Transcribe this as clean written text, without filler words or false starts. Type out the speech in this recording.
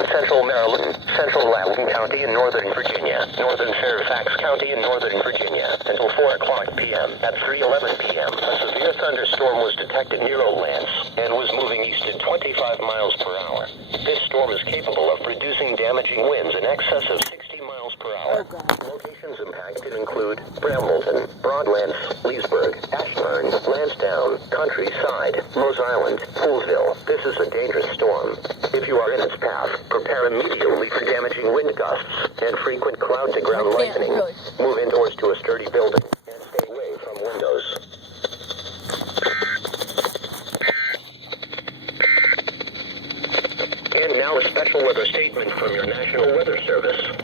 in central Maryland, central Loudoun County in northern Virginia, northern Fairfax County in northern Virginia, until 4 o'clock p.m. At 3:11 p.m., a severe thunderstorm was detected near Lance and was moving east at 25 miles per hour. This storm is capable of producing damaging winds in excess of 60 miles per hour. Locations impacted include Brambleton, Broadlands, Leesburg, Ashburn, Lansdowne, Countryside, Rose Island, Poolsville. This is a dangerous storm. If you are in its path, prepare immediately for damaging wind gusts and frequent cloud-to-ground lightning. Move indoors to a sturdy building and stay away from windows. And now a special weather statement from your National Weather Service.